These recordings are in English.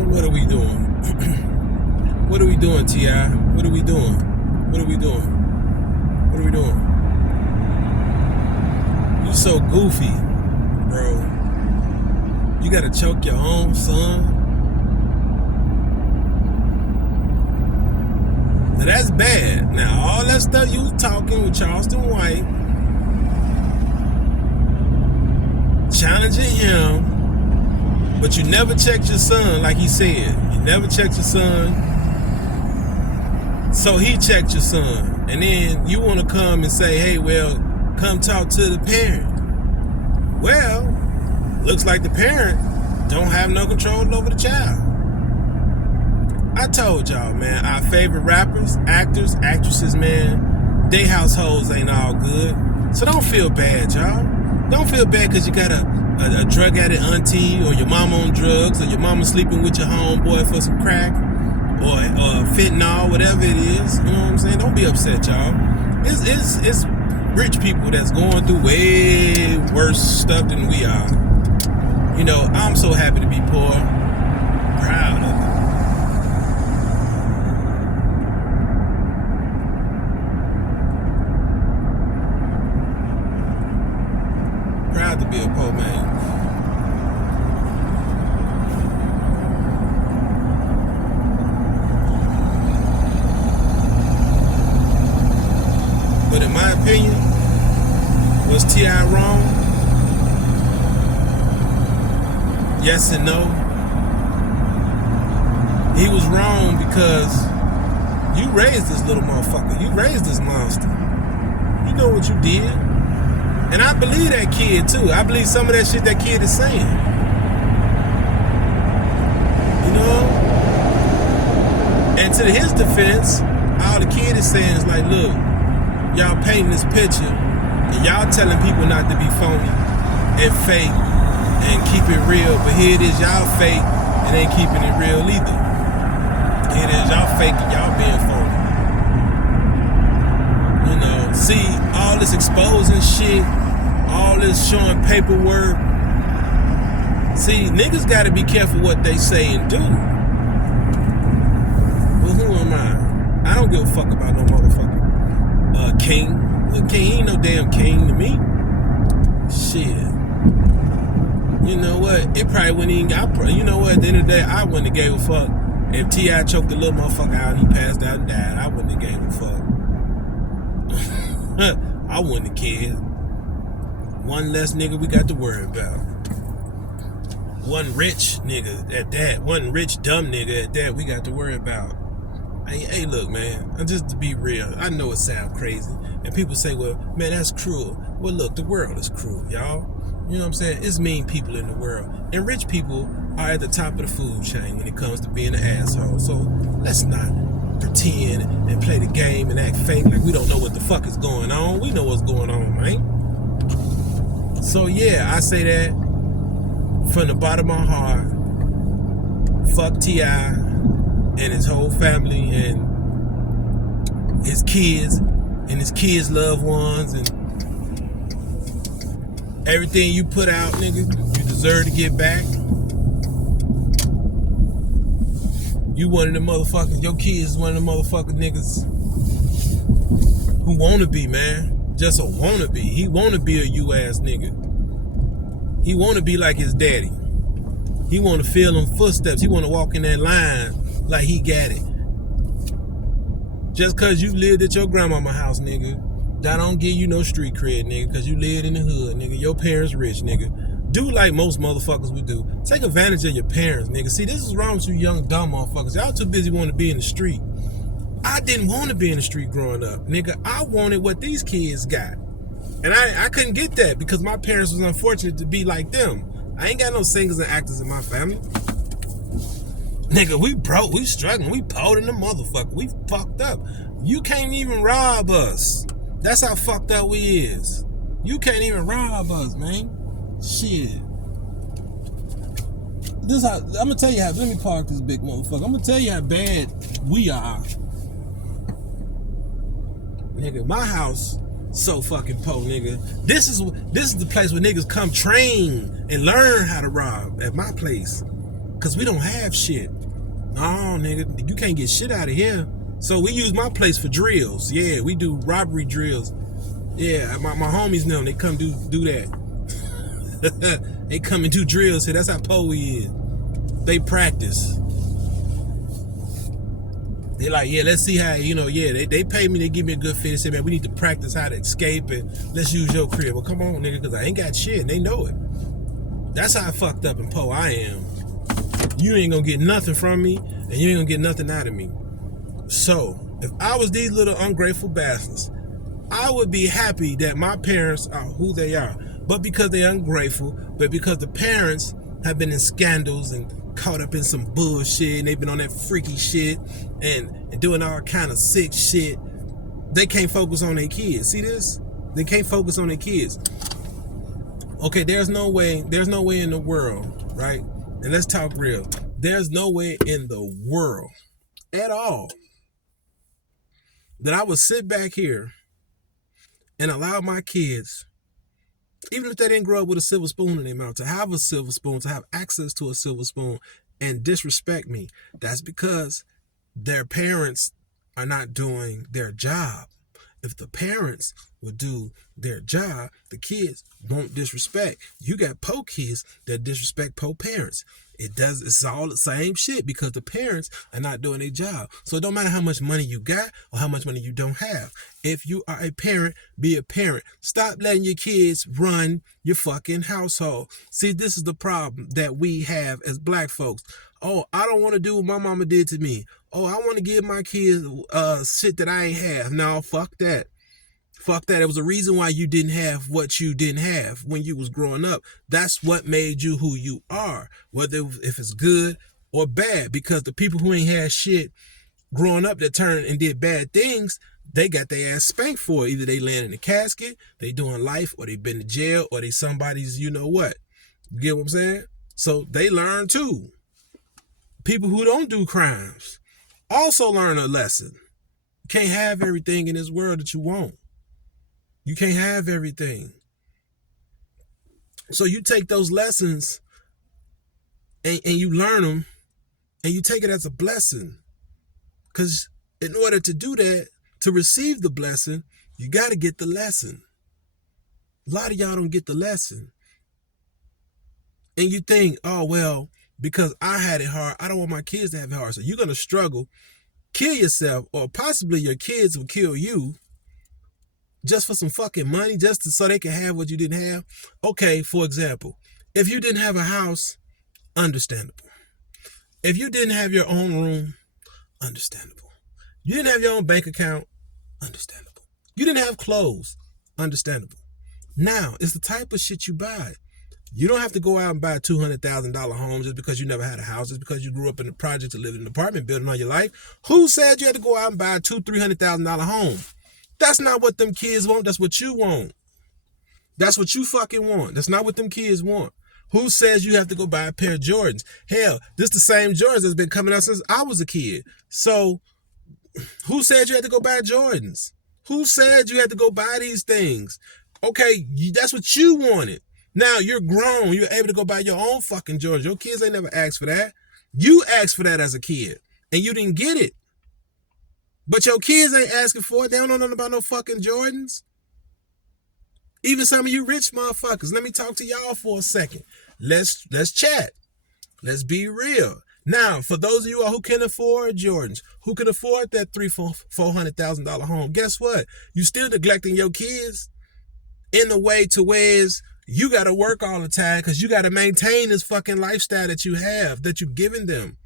So what are we doing? What are we doing, T.I.? What are we doing? What are we doing? What are we doing? You so goofy, bro. You gotta choke your own son. Now that's bad. Now all that stuff you was talking with Charleston White, challenging him, but you never checked your son like he said. You never checked your son. So he checked your son. And then you want to come and say, hey, well, come talk to the parent. Well, looks like the parent don't have no control over the child. I told y'all, man, our favorite rappers, actors, actresses, man, they households ain't all good. So don't feel bad, y'all. Don't feel bad because you got a drug addict auntie, or your mama on drugs, or your mama sleeping with your homeboy for some crack, or fentanyl, whatever it is. You know what I'm saying? Don't be upset, y'all. It's rich people that's going through way worse stuff than we are. You know, I'm so happy to be poor. Proud of it. Proud to be a poor man. But in my opinion, was T.I. wrong? Yes and no. He was wrong because you raised this little motherfucker. You raised this monster. You know what you did. And I believe that kid too. I believe some of that shit that kid is saying. You know? And to his defense, all the kid is saying is like, look, y'all painting this picture and y'all telling people not to be phony and fake and keep it real, but here it is, y'all fake and ain't keeping it real either. Here it is, y'all fake and y'all being phony. You know, see all this exposing shit, all this showing paperwork. See, niggas gotta be careful what they say and do. Well, who am I? I don't give a fuck about no motherfucker. King. King ain't no damn king to me. Shit. You know what? It probably wouldn't even. You know what? At the end of the day, I wouldn't have gave a fuck if T.I. choked the little motherfucker out and he passed out and died. I wouldn't have gave a fuck. I wouldn't have cared. One less nigga we got to worry about. One rich nigga at that. One rich dumb nigga at that we got to worry about. Hey, look, man, just to be real, I know it sounds crazy, and people say, well, man, that's cruel. Well, look, the world is cruel, y'all. You know what I'm saying? It's mean people in the world, and rich people are at the top of the food chain when it comes to being an asshole. So let's not pretend and play the game and act fake like we don't know what the fuck is going on. We know what's going on, man. So yeah, I say that from the bottom of my heart. Fuck T.I. and his whole family and his kids and his kids' loved ones and everything you put out, nigga, you deserve to get back. You one of the motherfuckers, your kids is one of the motherfucking niggas who wanna be, man. Just a wanna be. He wanna be a you-ass nigga. He wanna be like his daddy. He wanna feel them footsteps. He wanna walk in that line like he got it. Just cause you lived at your grandmama's house, nigga, that don't give you no street cred, nigga, cause you lived in the hood, nigga. Your parents rich, nigga. Do like most motherfuckers would do. Take advantage of your parents, nigga. See, this is wrong with you young dumb motherfuckers. Y'all too busy wanting to be in the street. I didn't want to be in the street growing up, nigga. I wanted what these kids got. And I couldn't get that because my parents was unfortunate to be like them. I ain't got no singers and actors in my family. Nigga, we broke, we struggling, we poor than the motherfucker, we fucked up. You can't even rob us. That's how fucked up we is. You can't even rob us, man. Shit. This how, I'm gonna tell you how, let me park this big motherfucker. I'm gonna tell you how bad we are. Nigga, my house so fucking poor, nigga. This is the place where niggas come train and learn how to rob at my place. Cause we don't have shit. No, nigga, you can't get shit out of here. So we use my place for drills. Yeah, we do robbery drills. Yeah, my homies know they come do that. They come and do drills here. That's how Poe is. They practice. They like, yeah, let's see how, they pay me, they give me a good fit. They say, man, we need to practice how to escape and let's use your crib. Well, come on, nigga, because I ain't got shit and they know it. That's how fucked up in Poe I am. You ain't gonna get nothing from me and you ain't gonna get nothing out of me. So, if I was these little ungrateful bastards, I would be happy that my parents are who they are. But because they're ungrateful, but because the parents have been in scandals and caught up in some bullshit and they've been on that freaky shit and doing all kind of sick shit, they can't focus on their kids. See this? They can't focus on their kids. Okay, there's no way in the world, right? And let's talk real. There's no way in the world at all that I would sit back here and allow my kids, even if they didn't grow up with a silver spoon in their mouth, to have a silver spoon, to have access to a silver spoon and disrespect me. That's because their parents are not doing their job. If the parents would do their job, the kids won't disrespect. You got Poe kids that disrespect Poe parents. It's all the same shit because the parents are not doing their job. So it don't matter how much money you got or how much money you don't have. If you are a parent, be a parent. Stop letting your kids run your fucking household. See, this is the problem that we have as black folks. Oh, I don't want to do what my mama did to me. Oh, I want to give my kids shit that I ain't have. No, fuck that. Fuck that. It was a reason why you didn't have what you didn't have when you was growing up. That's what made you who you are, whether if it's good or bad, because the people who ain't had shit growing up that turned and did bad things, they got their ass spanked for it. Either they land in a casket, they doing life, or they been to jail, or they somebody's you know what. You get what I'm saying? So they learn too. People who don't do crimes also learn a lesson. You can't have everything in this world that you want. You can't have everything. So you take those lessons and you learn them and you take it as a blessing. Because in order to do that, to receive the blessing, you got to get the lesson. A lot of y'all don't get the lesson. And you think, oh, well, because I had it hard, I don't want my kids to have it hard. So you're going to struggle, kill yourself, or possibly your kids will kill you just for some fucking money, so they can have what you didn't have. Okay, for example, if you didn't have a house, understandable. If you didn't have your own room, understandable. You didn't have your own bank account, understandable. You didn't have clothes, understandable. Now, it's the type of shit you buy. You don't have to go out and buy a $200,000 home just because you never had a house, just because you grew up in the project or lived in an apartment building all your life. Who said you had to go out and buy a $200,000-$300,000 home? That's not what them kids want. That's what you want. That's what you fucking want. That's not what them kids want. Who says you have to go buy a pair of Jordans? Hell, this the same Jordans that's been coming out since I was a kid. So, who said you had to go buy Jordans? Who said you had to go buy these things? Okay, that's what you wanted. Now, you're grown. You're able to go buy your own fucking Jordans. Your kids ain't never asked for that. You asked for that as a kid, and you didn't get it. But your kids ain't asking for it. They don't know nothing about no fucking Jordans. Even some of you rich motherfuckers. Let me talk to y'all for a second. Let's chat. Let's be real. Now, for those of you who can afford Jordans, who can afford that $300,000-$400,000 home, guess what? You still neglecting your kids in the way to where you got to work all the time because you got to maintain this fucking lifestyle that you have, that you've given them.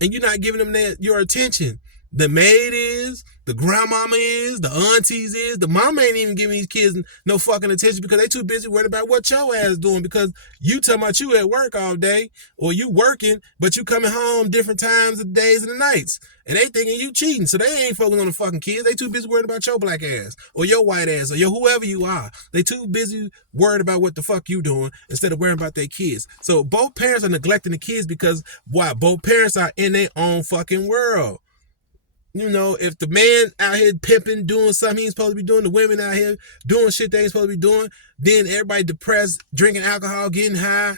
And you're not giving them your attention. The maid is, the grandmama is, the aunties is, the mama ain't even giving these kids no fucking attention because they too busy worried about what your ass doing because you talking about you at work all day or you working, but you coming home different times of the days and the nights. And they thinking you cheating, so they ain't focusing on the fucking kids. They too busy worried about your black ass or your white ass or your whoever you are. They too busy worried about what the fuck you doing instead of worrying about their kids. So both parents are neglecting the kids because why? Both parents are in their own fucking world. You know, if the man out here pimping, doing something he ain't supposed to be doing, the women out here doing shit they ain't supposed to be doing, then everybody depressed, drinking alcohol, getting high.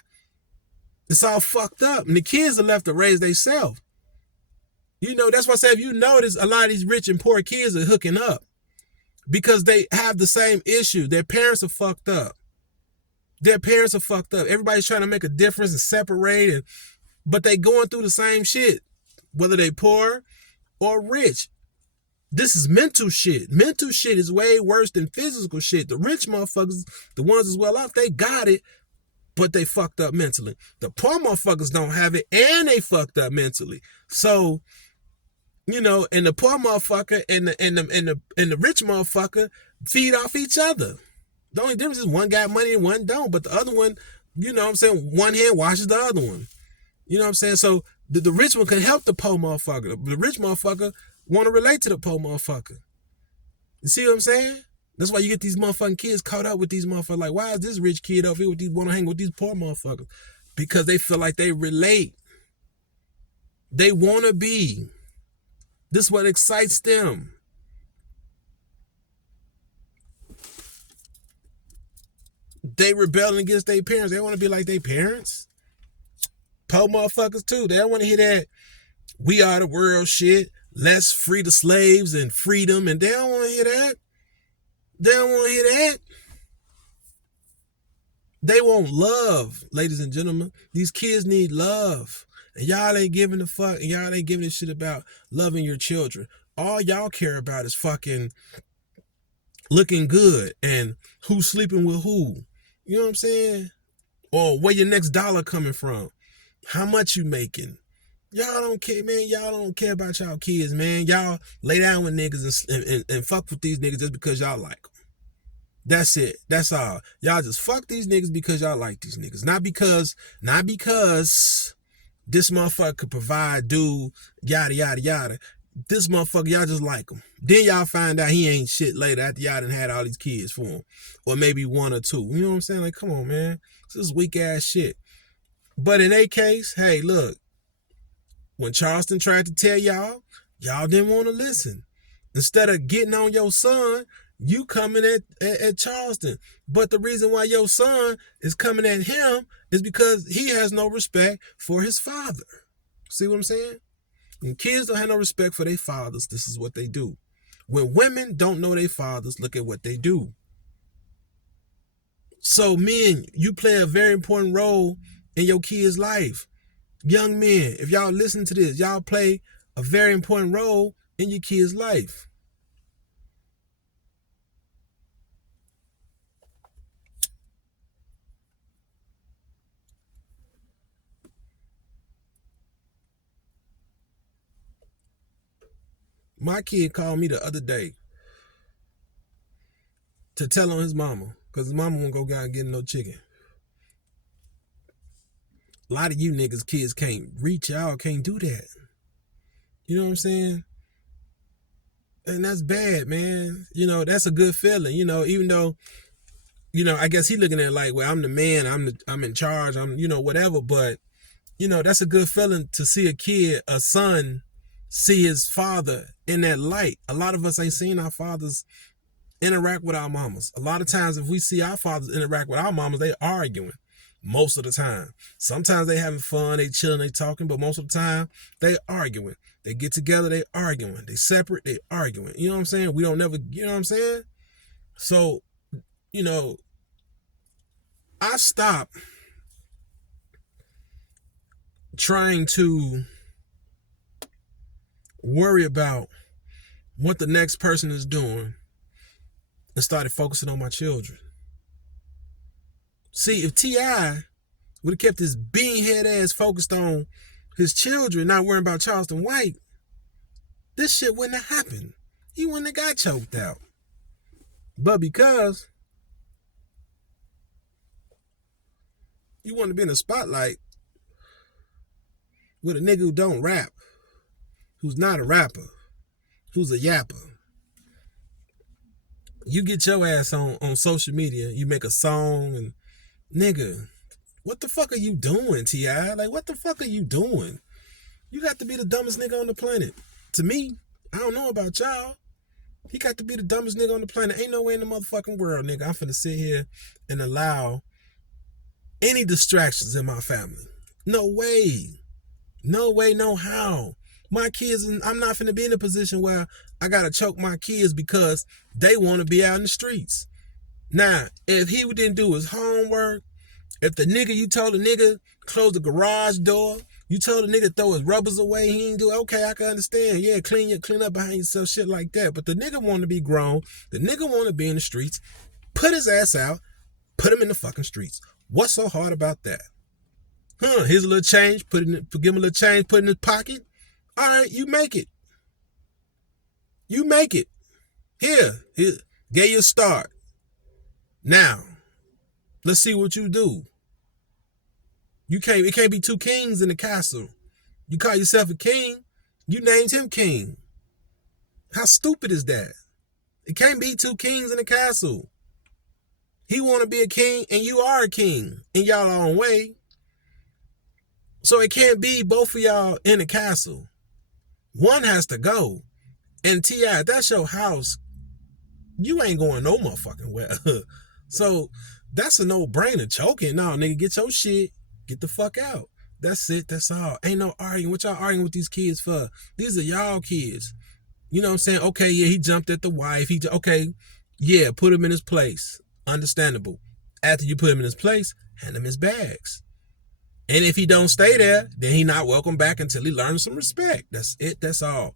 It's all fucked up. And the kids are left to raise themselves. You know, that's why I say if you notice, a lot of these rich and poor kids are hooking up because they have the same issue. Their parents are fucked up. Their parents are fucked up. Everybody's trying to make a difference and separate, but they going through the same shit, whether they poor or rich. This is mental shit. Mental shit is way worse than physical shit. The rich motherfuckers, the ones as well off, they got it, but they fucked up mentally. The poor motherfuckers don't have it, and they fucked up mentally. So, you know, and the poor motherfucker and the rich motherfucker feed off each other. The only difference is one got money and one don't, but the other one, you know what I'm saying, one hand washes the other one. You know what I'm saying? So the rich one can help the poor motherfucker. The rich motherfucker want to relate to the poor motherfucker. You see what I'm saying? That's why you get these motherfucking kids caught up with these motherfuckers. Like, why is this rich kid over here with these want to hang with these poor motherfuckers? Because they feel like they relate. They want to be. This is what excites them. They rebelling against their parents. They want to be like their parents. Poor motherfuckers too. They don't want to hear that we are the world shit. Let's free the slaves and freedom. And they don't want to hear that. They don't want to hear that. They want love, ladies and gentlemen. These kids need love. And y'all ain't giving a fuck. And y'all ain't giving a shit about loving your children. All y'all care about is fucking looking good and who's sleeping with who. You know what I'm saying? Or where your next dollar coming from. How much you making. Y'all don't care, man. Y'all don't care about y'all kids, man. Y'all lay down with niggas and fuck with these niggas just because y'all like them. That's it. That's all. Y'all just fuck these niggas because y'all like these niggas. Not because this motherfucker could provide, do, yada, yada, yada. This motherfucker, y'all just like him. Then y'all find out he ain't shit later after y'all done had all these kids for him. Or maybe one or two. You know what I'm saying? Like, come on, man. This is weak ass shit. But in their case, hey, look. When Charleston tried to tell y'all didn't want to listen. Instead of getting on your son, you coming at Charleston. But the reason why your son is coming at him is because he has no respect for his father. See what I'm saying? When kids don't have no respect for their fathers, this is what they do. When women don't know their fathers, look at what they do. So men, you play a very important role in your kid's life. Young men, if y'all listen to this, y'all play a very important role in your kid's life. My kid called me the other day to tell on his mama, because his mama won't go down and get no chicken. A lot of you niggas kids can't reach out, can't do that. You know what I'm saying? And that's bad, man. You know, that's a good feeling. You know, even though, you know, I guess he looking at it like, well, I'm the man, I'm in charge, I'm, you know, whatever. But, you know, that's a good feeling to see a kid, a son, see his father in that light. A lot of us ain't seen our fathers interact with our mamas. A lot of times if we see our fathers interact with our mamas, they arguing. Most of the time. Sometimes they having fun, they chilling, they talking, but most of the time they arguing. They get together, they arguing. They separate, they arguing. You know what I'm saying? We don't never, you know what I'm saying? So, you know, I stopped trying to worry about what the next person is doing and started focusing on my children. See, if T.I. would have kept his beanhead ass focused on his children, not worrying about Charleston White, this shit wouldn't have happened. He wouldn't have got choked out. But because you want to be in the spotlight with a nigga who don't rap, who's not a rapper, who's a yapper, you get your ass on social media, you make a song, and nigga, what the fuck are you doing, T.I.? Like, what the fuck are you doing? You got to be the dumbest nigga on the planet. To me, I don't know about y'all. He got to be the dumbest nigga on the planet. Ain't no way in the motherfucking world, nigga, I'm finna sit here and allow any distractions in my family. No way. No way, no how. My kids, I'm not finna be in a position where I gotta choke my kids because they wanna be out in the streets. Now, if he didn't do his homework, if the nigga, you told the nigga close the garage door, you told the nigga throw his rubbers away, he ain't do it, okay, I can understand. Yeah, clean up behind yourself, shit like that. But the nigga wanna be grown, the nigga wanna be in the streets, put his ass out, put him in the fucking streets. What's so hard about that? Here's a little change, give him a little change, put in his pocket. All right, you make it. You make it. Here, gave you a start. Now, let's see what you do. It can't be two kings in the castle. You call yourself a king, you named him king. How stupid is that? It can't be two kings in the castle. He want to be a king and you are a king in y'all own way. So it can't be both of y'all in the castle. One has to go. And T.I., that's your house. You ain't going no motherfucking where. So that's a no-brainer. Choking. No, nigga, get your shit. Get the fuck out. That's it. That's all. Ain't no arguing. What y'all arguing with these kids for? These are y'all kids. You know what I'm saying? Okay, yeah, he jumped at the wife. Okay, yeah, put him in his place. Understandable. After you put him in his place, hand him his bags. And if he don't stay there, then he not welcome back until he learns some respect. That's it. That's all.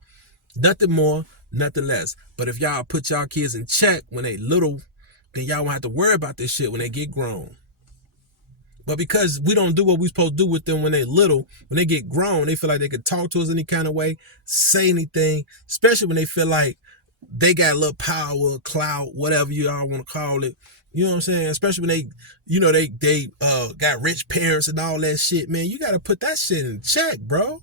Nothing more, nothing less. But if y'all put y'all kids in check when they little, then y'all won't have to worry about this shit when they get grown. But because we don't do what we supposed to do with them when they little, when they get grown, they feel like they could talk to us any kind of way, say anything, especially when they feel like they got a little power, clout, whatever you all want to call it. You know what I'm saying? Especially when they got rich parents and all that shit, man. You got to put that shit in check, bro.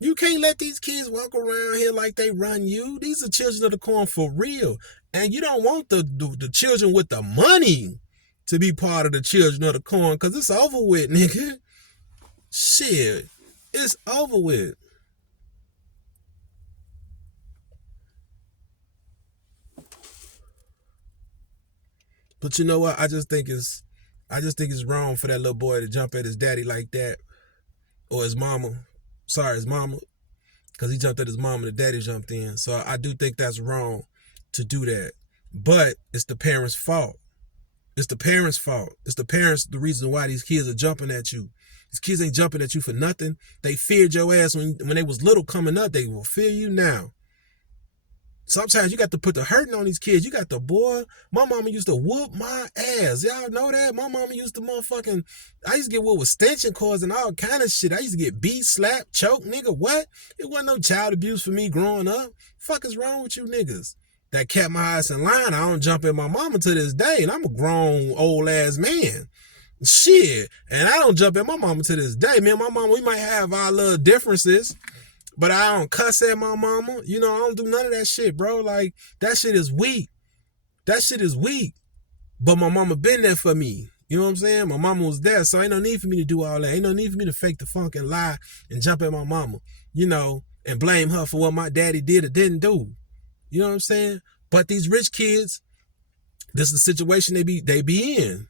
You can't let these kids walk around here like they run you. These are children of the corn for real. And you don't want the children with the money to be part of the children of the corn, because it's over with, nigga. Shit. It's over with. But you know what? I just think it's wrong for that little boy to jump at his daddy like that. Or his mama. Sorry, his mama. Because he jumped at his mom and the daddy jumped in. So I do think that's wrong to do that. But it's the parents' fault. It's the parents' fault. It's the parents the reason why these kids are jumping at you. These kids ain't jumping at you for nothing. They feared your ass when they was little coming up. They will fear you now. Sometimes you got to put the hurting on these kids. You got the boy. My mama used to whoop my ass. Y'all know that? My mama used to I used to get whooped with extension cords and all kind of shit. I used to get beat, slapped, choked, nigga. What? It wasn't no child abuse for me growing up. Fuck is wrong with you niggas? That kept my ass in line. I don't jump at my mama to this day, and I'm a grown old ass man. Shit. And I don't jump at my mama to this day. Me and my mama, we might have our little differences, but I don't cuss at my mama. You know, I don't do none of that shit, bro. Like, that shit is weak. That shit is weak. But my mama been there for me. You know what I'm saying? My mama was there, so ain't no need for me to do all that. Ain't no need for me to fake the funk and lie and jump at my mama, you know, and blame her for what my daddy did or didn't do. You know what I'm saying? But these rich kids, this is the situation they be in.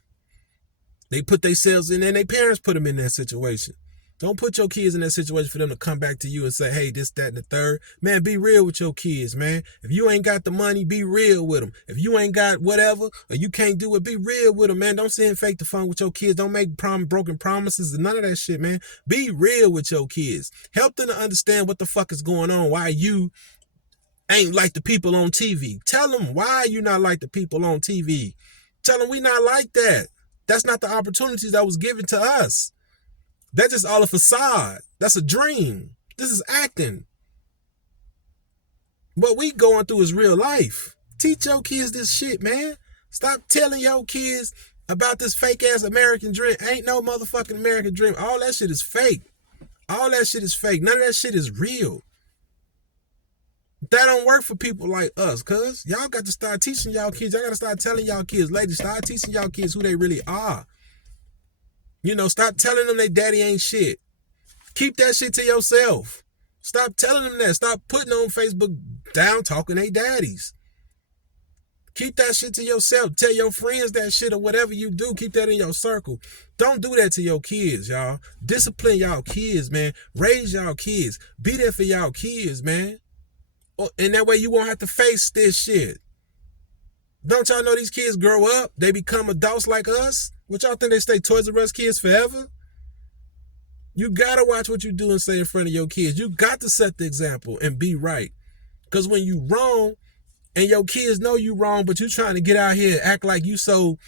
They put themselves in there, and their parents put them in that situation. Don't put your kids in that situation for them to come back to you and say, hey, this, that, and the third. Man, be real with your kids, man. If you ain't got the money, be real with them. If you ain't got whatever, or you can't do it, be real with them, man. Don't sit and fake the fun with your kids. Don't make broken promises and none of that shit, man. Be real with your kids. Help them to understand what the fuck is going on, why you ain't like the people on TV. Tell them why you not like the people on TV. Tell them we not like that. That's not the opportunities that was given to us. That's just all a facade. That's a dream. This is acting. What we going through is real life. Teach your kids this shit, man. Stop telling your kids about this fake ass American dream. Ain't no motherfucking American dream. All that shit is fake. All that shit is fake. None of that shit is real. That don't work for people like us, cuz y'all got to start teaching y'all kids. Y'all got to start telling y'all kids, ladies, start teaching y'all kids who they really are. You know, stop telling them they daddy ain't shit. Keep that shit to yourself. Stop telling them that. Stop putting on Facebook down talking they daddies. Keep that shit to yourself. Tell your friends that shit or whatever you do. Keep that in your circle. Don't do that to your kids, y'all. Discipline y'all kids, man. Raise y'all kids. Be there for y'all kids, man. And that way you won't have to face this shit. Don't y'all know these kids grow up? They become adults like us? What y'all think they stay Toys R Us kids forever? You gotta watch what you do and say in front of your kids. You got to set the example and be right. Because when you wrong, and your kids know you wrong, but you trying to get out here and act like you so,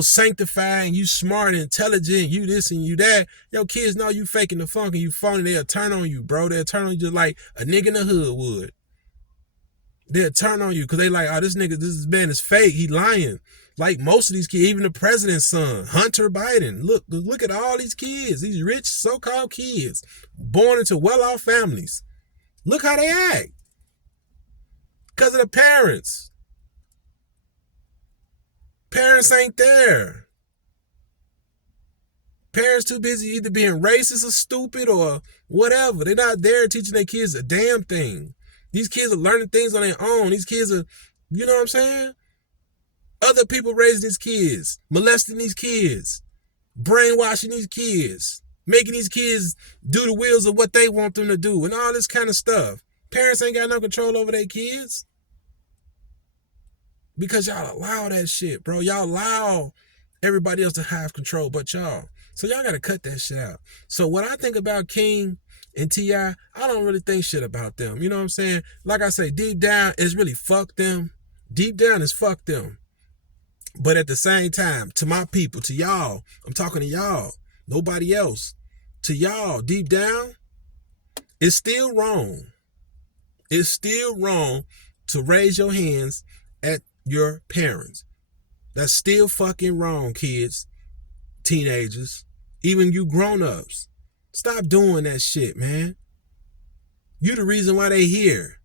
sanctified and you smart and intelligent, you this and you that. Your kids know you faking the funk and you phony. They'll turn on you, bro. They'll turn on you just like a nigga in the hood would. They'll turn on you because they like, oh, this man is fake. He lying. Like most of these kids, even the president's son, Hunter Biden. Look at all these kids, these rich so-called kids, born into well-off families. Look how they act. Because of the parents. Parents ain't there. Parents too busy either being racist or stupid or whatever. They're not there teaching their kids a damn thing. These kids are learning things on their own. These kids are, you know what I'm saying? Other people raising these kids, molesting these kids, brainwashing these kids, making these kids do the wheels of what they want them to do and all this kind of stuff. Parents ain't got no control over their kids. Because y'all allow that shit, bro. Y'all allow everybody else to have control but y'all. So y'all got to cut that shit out. So what I think about King and T.I., I don't really think shit about them. You know what I'm saying? Like I say, deep down, it's really fuck them. Deep down, it's fuck them. But at the same time, to my people, to y'all, I'm talking to y'all, nobody else. To y'all, deep down, it's still wrong. It's still wrong to raise your hands at your parents. That's still fucking wrong, kids, teenagers, even you grown-ups. Stop doing that shit, man. You the reason why they here.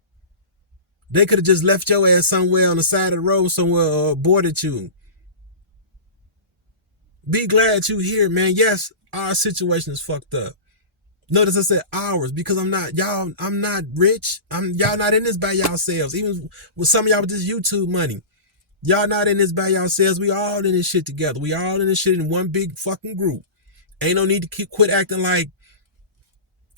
They could have just left your ass somewhere on the side of the road somewhere or aborted you. Be glad you here, man. Yes, our situation is fucked up. Notice I said ours because I'm not rich. Y'all not in this by yourselves. Even with some of y'all with this YouTube money. Y'all not in this by yourselves. We all in this shit together. We all in this shit in one big fucking group. Ain't no need to quit acting like,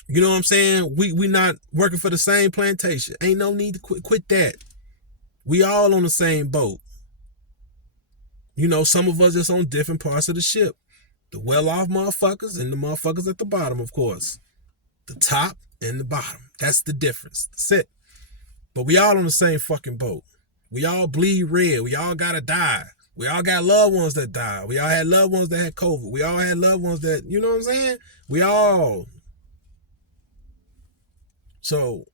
you know what I'm saying? We not working for the same plantation. Ain't no need to quit that. We all on the same boat. Some of us is on different parts of the ship. The well-off motherfuckers and the motherfuckers at the bottom, of course. The top and the bottom. That's the difference. That's it. But we all on the same fucking boat. We all bleed red. We all gotta die. We all got loved ones that died. We all had loved ones that had COVID. We all had loved ones that, you know what I'm saying? We all. So,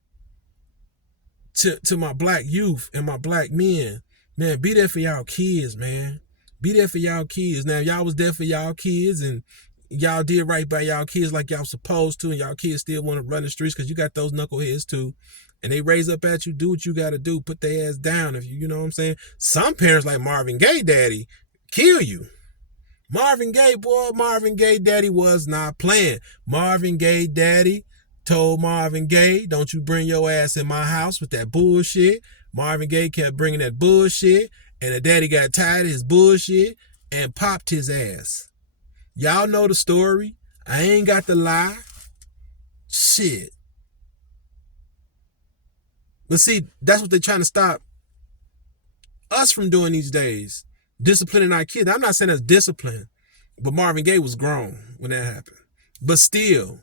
to my black youth and my black men, man, be there for y'all kids, man. Be there for y'all kids. Now, y'all was there for y'all kids and y'all did right by y'all kids like y'all supposed to, and y'all kids still want to run the streets because you got those knuckleheads too. And they raise up at you, do what you got to do, put their ass down if you know what I'm saying? Some parents like Marvin Gaye daddy kill you. Marvin Gaye daddy was not playing. Marvin Gaye daddy told Marvin Gaye, don't you bring your ass in my house with that bullshit. Marvin Gaye kept bringing that bullshit, and the daddy got tired of his bullshit and popped his ass. Y'all know the story. I ain't got to lie. Shit. But see, that's what they're trying to stop us from doing these days. Disciplining our kids. I'm not saying that's discipline, but Marvin Gaye was grown when that happened. But still,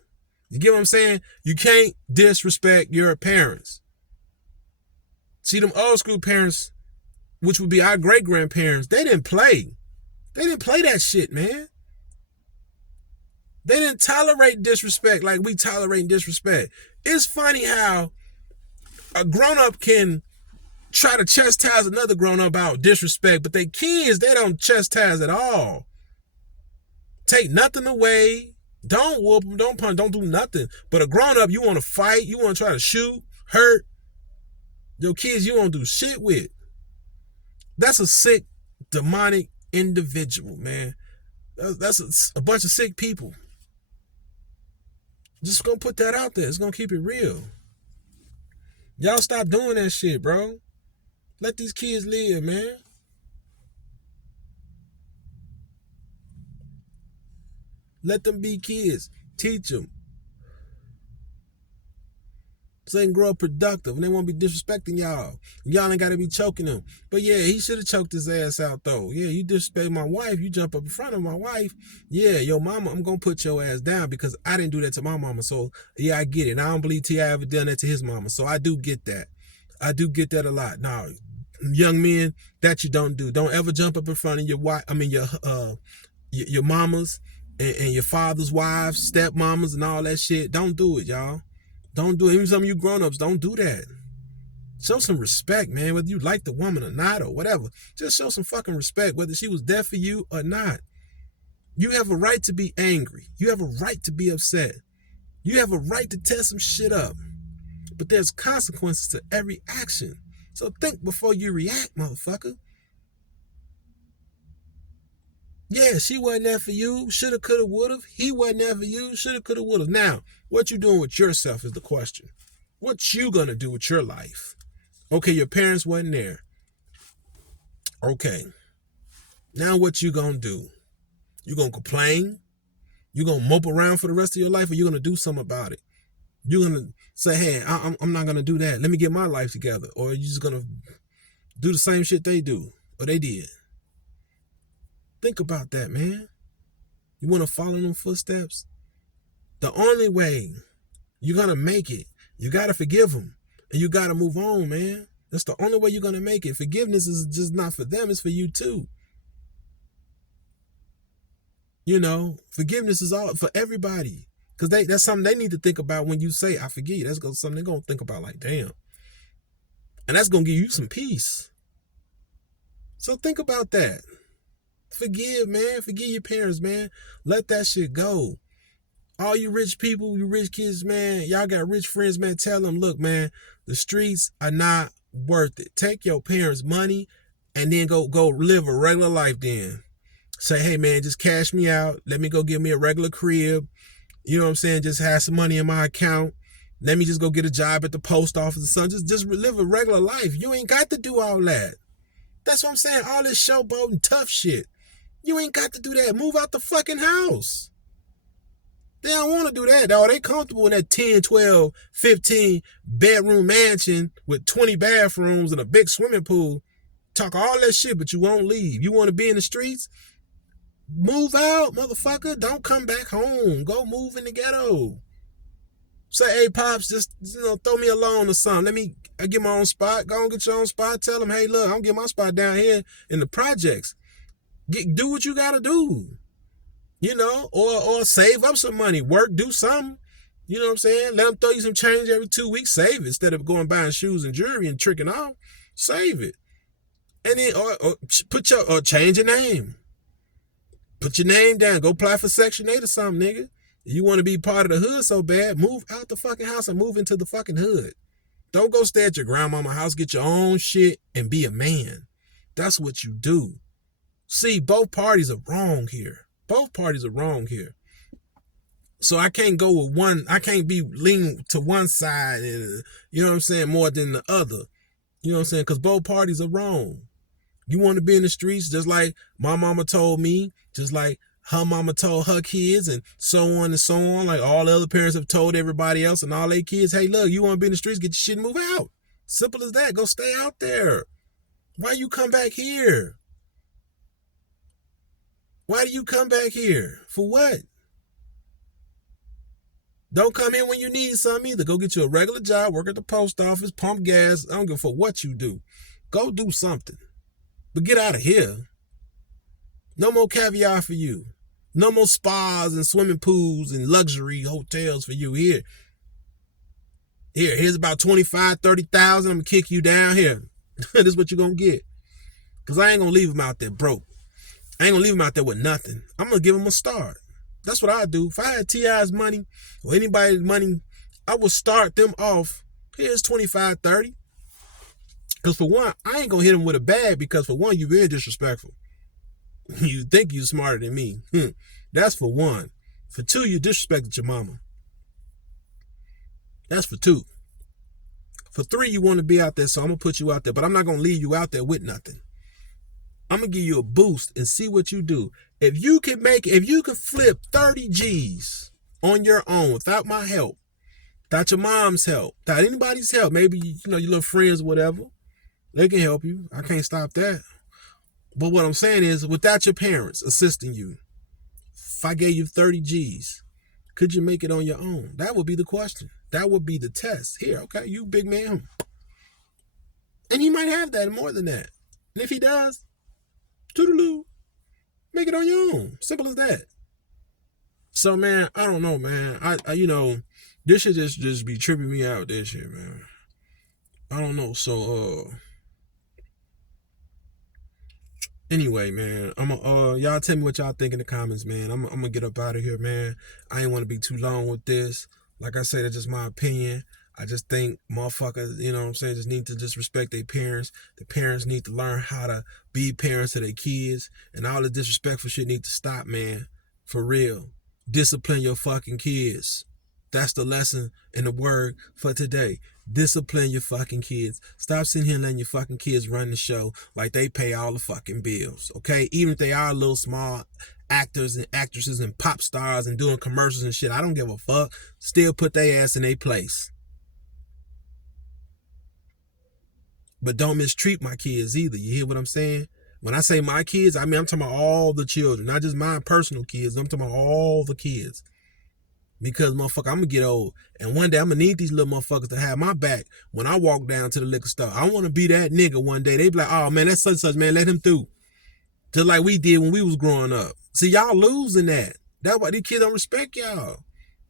you get what I'm saying? You can't disrespect your parents. See, them old school parents, which would be our great-grandparents, they didn't play. They didn't play that shit, man. They didn't tolerate disrespect like we tolerate disrespect. It's funny how a grown-up can try to chastise another grown-up about disrespect, but they kids, they don't chastise at all. Take nothing away. Don't whoop them, don't punch, don't do nothing. But a grown-up, you want to fight, you want to try to shoot, hurt. Your kids, you won't do shit with. That's a sick, demonic individual, man. That's a bunch of sick people. Just gonna put that out there. It's gonna keep it real. Y'all stop doing that shit, bro. Let these kids live, man. Let them be kids. Teach them. So they can grow up productive and they won't be disrespecting y'all. Y'all ain't got to be choking them. But yeah, he should have choked his ass out though. Yeah, you disrespect my wife. You jump up in front of my wife. Yeah, yo mama, I'm going to put your ass down because I didn't do that to my mama. So yeah, I get it. And I don't believe T.I. ever done that to his mama. So I do get that. I do get that a lot. Now, young men, that you don't do. Don't ever jump up in front of your wife. I mean, your mamas and your father's wives, stepmamas and all that shit. Don't do it, y'all. Don't do it. Even some of you grown-ups, don't do that. Show some respect, man, whether you like the woman or not or whatever. Just show some fucking respect, whether she was there for you or not. You have a right to be angry. You have a right to be upset. You have a right to tear some shit up. But there's consequences to every action. So think before you react, motherfucker. Yeah, she wasn't there for you. Shoulda, coulda, woulda. He wasn't there for you. Shoulda, coulda, woulda. Now, what you doing with yourself is the question. What you gonna do with your life? Okay, your parents wasn't there. Okay. Now what you gonna do? You gonna complain? You gonna mope around for the rest of your life, or you gonna do something about it? You gonna say, hey, I'm not gonna do that. Let me get my life together. Or are you just gonna do the same shit they do or they did? Think about that, man. You want to follow them footsteps? The only way you're going to make it, you got to forgive them. And you got to move on, man. That's the only way you're going to make it. Forgiveness is just not for them. It's for you, too. You know, forgiveness is all for everybody. Because that's something they need to think about when you say, I forgive you. That's something they're going to think about like, damn. And that's going to give you some peace. So think about that. Forgive, man. Forgive your parents, man. Let that shit go. All you rich people, you rich kids, man, y'all got rich friends, man. Tell them, look, man, the streets are not worth it. Take your parents' money and then go live a regular life then. Say, hey, man, just cash me out. Let me go get me a regular crib. You know what I'm saying? Just have some money in my account. Let me just go get a job at the post office or something. Just live a regular life. You ain't got to do all that. That's what I'm saying. All this showboat and tough shit. You ain't got to do that. Move out the fucking house. They don't want to do that, dog. They comfortable in that 10, 12, 15 bedroom mansion with 20 bathrooms and a big swimming pool. Talk all that shit, but you won't leave. You want to be in the streets? Move out, motherfucker. Don't come back home. Go move in the ghetto. Say, hey, Pops, just throw me a loan or something. I get my own spot. Go and get your own spot. Tell them, hey, look, I'm getting my spot down here in the projects. Do what you gotta do, you know, or save up some money, work, do something, you know what I'm saying? Let them throw you some change every 2 weeks, save it instead of going buying shoes and jewelry and tricking off. Save it, and then or change your name, put your name down, go apply for Section 8 or something, nigga. You want to be part of the hood so bad, move out the fucking house and move into the fucking hood. Don't go stay at your grandmama's house, get your own shit and be a man. That's what you do. See, both parties are wrong here. Both parties are wrong here. So I can't go with one. I can't be leaning to one side and, you know what I'm saying, more than the other. You know what I'm saying? Because both parties are wrong. You want to be in the streets just like my mama told me, just like her mama told her kids, and so on and so on. Like all the other parents have told everybody else and all their kids, hey, look, you want to be in the streets, get your shit and move out. Simple as that. Go stay out there. Why you come back here? Why do you come back here? For what? Don't come in when you need something either. Go get you a regular job, work at the post office, pump gas. I don't give a fuck what you do. Go do something. But get out of here. No more caviar for you. No more spas and swimming pools and luxury hotels for you here. Here's about 25, 30,000. I'm going to kick you down here. This is what you're going to get. Because I ain't going to leave them out there broke. I ain't going to leave them out there with nothing. I'm going to give them a start. That's what I do. If I had T.I.'s money or anybody's money, I would start them off. Here's 25, 30. Because for one, I ain't going to hit them with a bag because for one, you're very disrespectful. You think you're smarter than me. That's for one. For two, you disrespected your mama. That's for two. For 3, you want to be out there, so I'm going to put you out there. But I'm not going to leave you out there with nothing. I'm going to give you a boost and see what you do. If you can flip 30 G's on your own without my help, without your mom's help, without anybody's help, maybe, your little friends or whatever, they can help you. I can't stop that. But what I'm saying is, without your parents assisting you, if I gave you 30 G's, could you make it on your own? That would be the question. That would be the test. Here, okay, you big man. And he might have that and more than that. And if he does, toodaloo, make it on your own. Simple as that. So, man, I don't know, man. I this should just be tripping me out, this shit, man. I don't know. So, anyway, man, y'all tell me what y'all think in the comments, man. I'm gonna get up out of here, man. I ain't want to be too long with this. Like I said, it's just my opinion. I just think motherfuckers, just need to just respect their parents. The parents need to learn how to be parents to their kids. And all the disrespectful shit need to stop, man. For real. Discipline your fucking kids. That's the lesson and the word for today. Discipline your fucking kids. Stop sitting here and letting your fucking kids run the show like they pay all the fucking bills, okay? Even if they are little small actors and actresses and pop stars and doing commercials and shit, I don't give a fuck. Still put their ass in their place. But don't mistreat my kids either. You hear what I'm saying? When I say my kids, I'm talking about all the children, not just my personal kids. I'm talking about all the kids. Because, motherfucker, I'm going to get old. And one day I'm going to need these little motherfuckers to have my back when I walk down to the liquor store. I want to be that nigga one day. They be like, oh, man, that's such and such, man. Let him through. Just like we did when we was growing up. See, y'all losing that. That's why these kids don't respect y'all.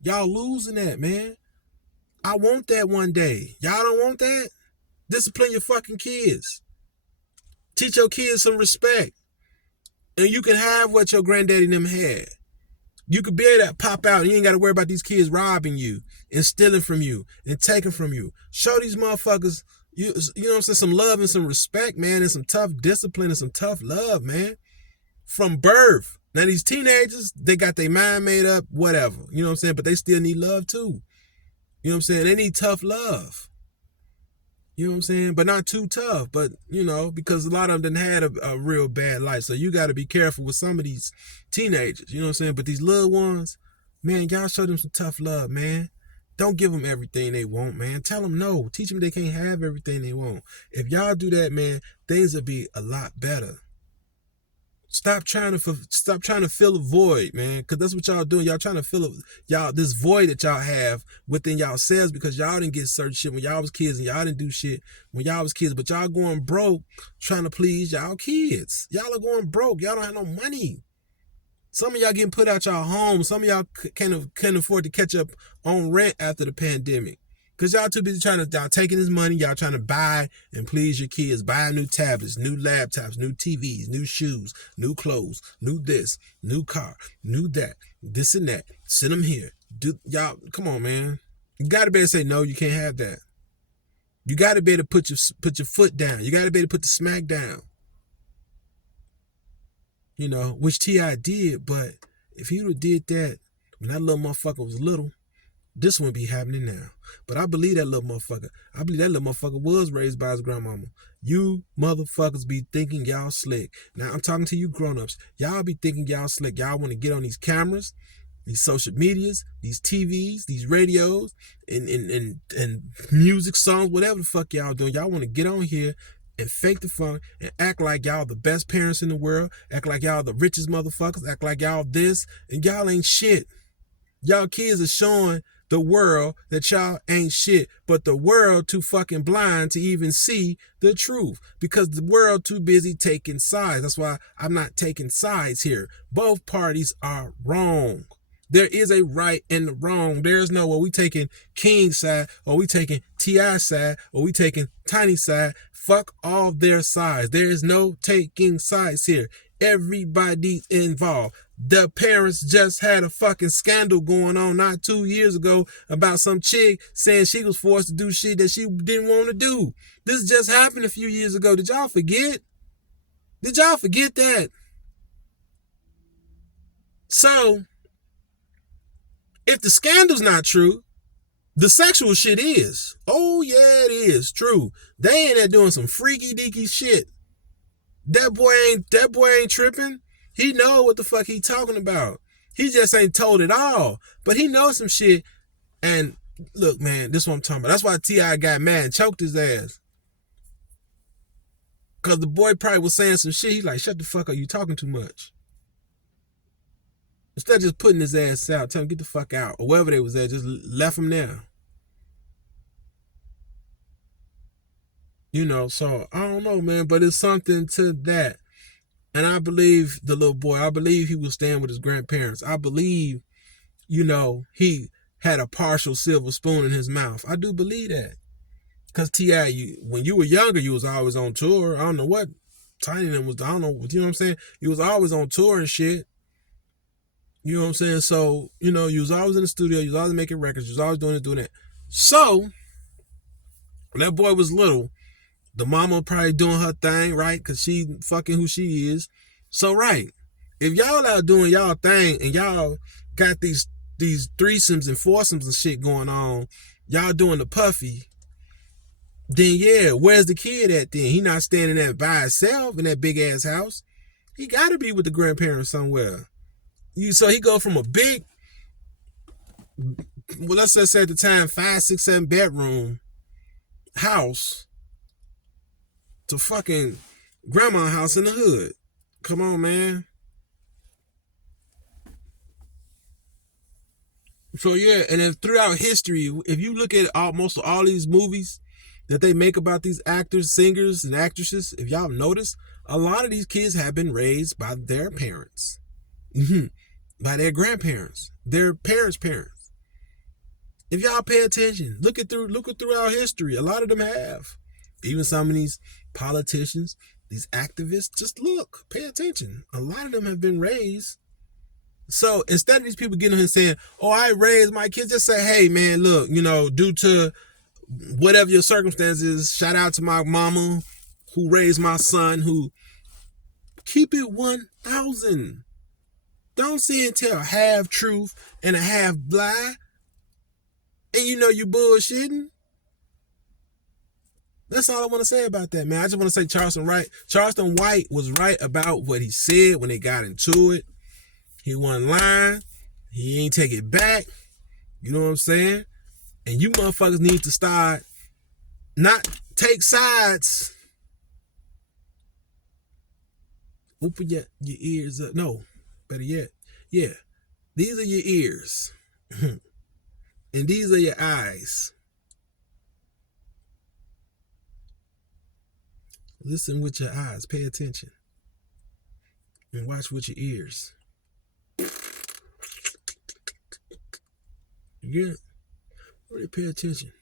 Y'all losing that, man. I want that one day. Y'all don't want that? Discipline your fucking kids. Teach your kids some respect. And you can have what your granddaddy and them had. You could be able to pop out and you ain't got to worry about these kids robbing you and stealing from you and taking from you. Show these motherfuckers, you know what I'm saying, some love and some respect, man, and some tough discipline and some tough love, man. From birth. Now, these teenagers, they got their mind made up, whatever. You know what I'm saying? But they still need love, too. You know what I'm saying? They need tough love. You know what I'm saying? But not too tough. But, because a lot of them done had a real bad life. So you got to be careful with some of these teenagers. You know what I'm saying? But these little ones, man, y'all show them some tough love, man. Don't give them everything they want, man. Tell them no. Teach them they can't have everything they want. If y'all do that, man, things will be a lot better. Stop trying to fill a void, man, because that's what y'all doing. Y'all trying to fill this void that y'all have within yourselves because y'all didn't get certain shit when y'all was kids and y'all didn't do shit when y'all was kids, but y'all going broke trying to please y'all kids. Y'all are going broke. Y'all don't have no money. Some of y'all getting put out y'all home. Some of y'all can't afford to catch up on rent after the pandemic. Because y'all too busy y'all taking this money, y'all trying to buy and please your kids, buy new tablets, new laptops, new TVs, new shoes, new clothes, new this, new car, new that, this and that. Send them here. Y'all, come on, man. You got to be able to say, no, you can't have that. You got to be able to put your foot down. You got to be able to put the smack down. Which T.R.J. did, but if he would have did that when that little motherfucker was little, this wouldn't be happening now. But I believe that little motherfucker. I believe that little motherfucker was raised by his grandmama. You motherfuckers be thinking y'all slick. Now I'm talking to you grown-ups. Y'all be thinking y'all slick. Y'all want to get on these cameras, these social medias, these TVs, these radios, and music songs, whatever the fuck y'all doing. Y'all want to get on here and fake the fun and act like y'all the best parents in the world. Act like y'all the richest motherfuckers. Act like y'all this. And y'all ain't shit. Y'all kids are showing the world that y'all ain't shit, but the world too fucking blind to even see the truth because the world too busy taking sides. That's why I'm not taking sides here. Both parties are wrong. There is a right and a wrong. There's no, well, we taking King's side or we taking T.I.'s side or we taking Tiny's side. Fuck all their sides. There is no taking sides here. Everybody's involved. The parents just had a fucking scandal going on not 2 years ago about some chick saying she was forced to do shit that she didn't want to do. This just happened a few years ago. Did y'all forget? Did y'all forget that? So, if the scandal's not true, The sexual shit is. Oh yeah, it is. True. They ain't there doing some freaky deaky shit. That boy ain't tripping. He know what the fuck he talking about. He just ain't told it all. But he knows some shit. And look, man, this is what I'm talking about. That's why T.I. got mad and choked his ass. Cause the boy probably was saying some shit. He like, shut the fuck up, you talking too much. Instead of just putting his ass out, tell him get the fuck out. Or wherever they was at, just left him there. You know, so I don't know, man, but it's something to that. And I believe the little boy, I believe he was staying with his grandparents. I believe, you know, he had a partial silver spoon in his mouth. I do believe that. Because T.I., when you were younger, you was always on tour. I don't know what Tiny them was, I don't know, you know what I'm saying? You was always on tour and shit. You know what I'm saying? So, you know, you was always in the studio. You was always making records. You was always doing that. So, when that boy was little, the mama probably doing her thing, right? Because she fucking who she is. So, right. If y'all out doing y'all thing and y'all got these threesomes and foursomes and shit going on, y'all doing the puffy, then yeah, where's the kid at then? He not standing there by himself in that big ass house. He got to be with the grandparents somewhere. So he go from a big, well, let's just say at the time, 5, 6, 7 bedroom house to fucking grandma house in the hood. Come on, man. So yeah, and then throughout history, if you look at most of all these movies that they make about these actors, singers, and actresses, if y'all notice, a lot of these kids have been raised by their parents. By their grandparents, their parents' parents. If y'all pay attention, look at throughout history, a lot of them have. Even some of these politicians, these activists, just look, pay attention. A lot of them have been raised. So instead of these people getting here saying, oh, I raised my kids, just say, hey, man, look, you know, due to whatever your circumstances, shout out to my mama who raised my son, who keep it 1,000. Don't sit and tell half truth and a half lie. And you know you bullshitting. That's all I want to say about that, man. I just want to say Charleston White was right about what he said when they got into it. He wasn't lying. He ain't take it back. You know what I'm saying? And you motherfuckers need to start not take sides. Open your ears up. No, better yet. Yeah, these are your ears. And these are your eyes. Listen with your eyes. Pay attention. And watch with your ears. Yeah. Really pay attention.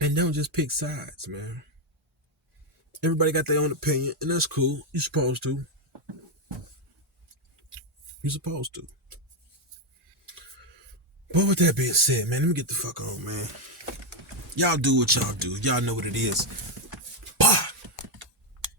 And don't just pick sides, man. Everybody got their own opinion, and that's cool. You're supposed to. You're supposed to. But with that being said, man, let me get the fuck on, man. Y'all do what y'all do. Y'all know what it is.